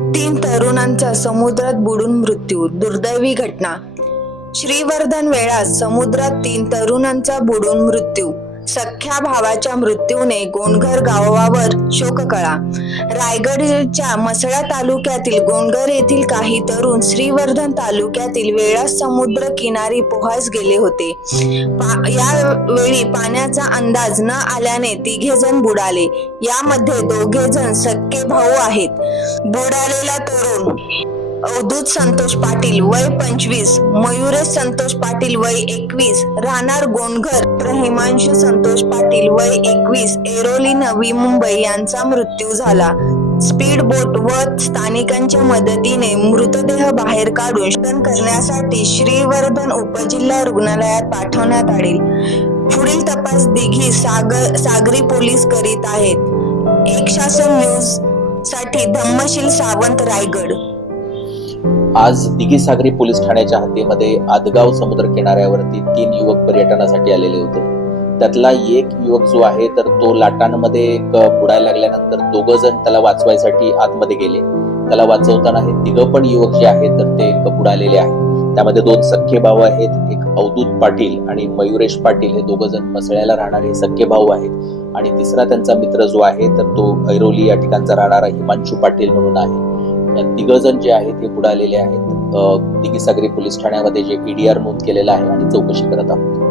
तीन तरुणांचा समुद्रात बुडून मृत्यू दुर्दैवी घटना. श्रीवर्धन वेळात समुद्रात तीन तरुणांचा बुडून मृत्यू. सख्या भावाच्या मृत्यूने गोंडघर गावावर शोककळा. रायगडच्या मसळा तालुक्यातील गोंडघर येथील काही तरुण श्रीवर्धन तालुक्यातील वेळा समुद्र किनारी पोहास गेले होते. पा- यावेळी पाण्याचा अंदाज न आल्याने तिघे जण बुडाले. यामध्ये दोघे जण सक्के भाऊ आहेत. बुडालेला तरुण अवधूत संतोष पाटील वय पंचवीस. मयुरेश संतोष पाटील वय एकवीस. राहणार गोंडघर. तर संतोष पाटील वय एकवीस. एरोली नवी मुंबई यांचा मृत्यू झाला. स्पीड बोट व स्थानिकांच्या मदतीने मृतदेह बाहेर काढून शोधन करण्यासाठी श्रीवर्धन उपजिल्हा रुग्णालयात पाठवण्यात आले. पुढील तपास दिघी सागर सागरी पोलीस करीत आहेत. एक शासन न्यूजसाठी धम्मशील सावंत रायगड आज दिघी सागरी पोलीस ठाण्याच्या हद्दीमध्ये आदगाव समुद्र किनाऱ्यावरती तीन युवक पर्यटनासाठी आलेले होते. त्यातला एक युवक जो आहे तर तो लाटांमध्ये बुडायला लागल्यानंतर दोघ जण त्याला वाचवायसाठी आतमध्ये गेले. त्याला वाचवताना हे तिघं पण युवक जे आहेत तर ते बुडालेले आहेत. त्यामध्ये दोन सख्खे भाऊ आहेत एक अवधूत पाटील आणि मयुरेश पाटील. हे दोघं जण मसळ्याला राहणारे सख्खे भाऊ आहेत. आणि तिसरा त्यांचा मित्र जो आहे तर तो ऐरोली या ठिकाणचा राहणारा हिमांशू पाटील म्हणून आहे. तिघजण जे आहेत ते बुडालेले आहेत. दिघी सागरी पोलीस ठाण्यामध्ये जे पीडीआर नोंद केलेला आहे आणि चौकशी करत आहोत.